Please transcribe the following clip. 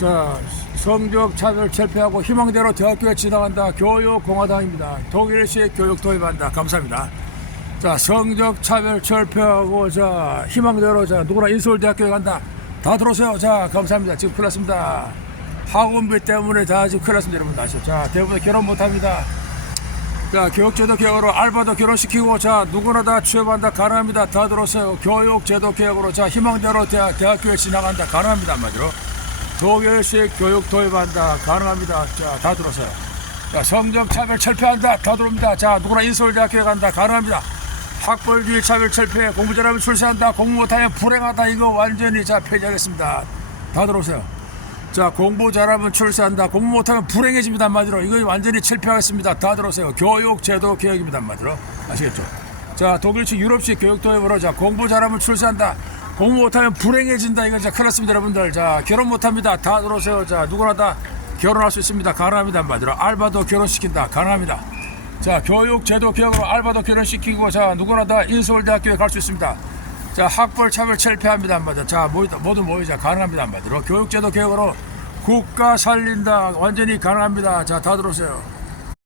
자, 성적 차별 철폐하고 희망대로 대학교에 지나간다. 교육공화당입니다. 독일식 교육 도입한다. 감사합니다. 자, 성적 차별 철폐하고 자, 희망대로 자, 누구나 인서울대학교에 간다. 다 들어오세요. 자, 감사합니다. 지금 큰일 났습니다. 학원비 때문에 다 지금 큰일 났습니다. 여러분 아시죠? 자, 대부분 결혼 못 합니다. 자, 교육제도 개혁으로 알바도 결혼시키고, 자, 누구나 다 취업한다. 가능합니다. 다 들어오세요. 교육제도 개혁으로, 자, 희망대로 대학, 대학교에 지나간다. 가능합니다. 한마디로. 독일식 교육 도입한다. 가능합니다. 자, 다 들어오세요. 자, 성적 차별 철폐한다. 다 들어옵니다. 자, 누구나 인서울대학교에 간다. 가능합니다. 학벌주의 차별 철폐, 공부 잘하면 출세한다. 공부 못하면 불행하다. 이거 완전히 자, 폐지하겠습니다. 다 들어오세요. 자, 공부 잘하면 출세한다. 공부 못하면 불행해집니다. 한마디로. 이거 완전히 철폐하겠습니다. 다 들어오세요. 교육 제도 개혁입니다. 한마디로. 아시겠죠? 자, 독일식 유럽식 교육 도입으로 자, 공부 잘하면 출세한다. 공부 못하면 불행해진다. 이거 자, 큰일 났습니다. 여러분들. 자, 결혼 못합니다. 다 들어오세요. 자, 누구나 다 결혼할 수 있습니다. 가능합니다. 한마디로. 알바도 결혼시킨다. 가능합니다. 자, 교육 제도 개혁으로 알바도 결혼시키고, 자, 누구나 다 인서울대학교에 갈 수 있습니다. 자, 학벌 차별 철폐합니다. 한마디로. 자, 모이다, 모두 모이자. 가능합니다. 한마디로. 교육제도 개혁으로 국가 살린다. 완전히 가능합니다. 자, 다 들어오세요.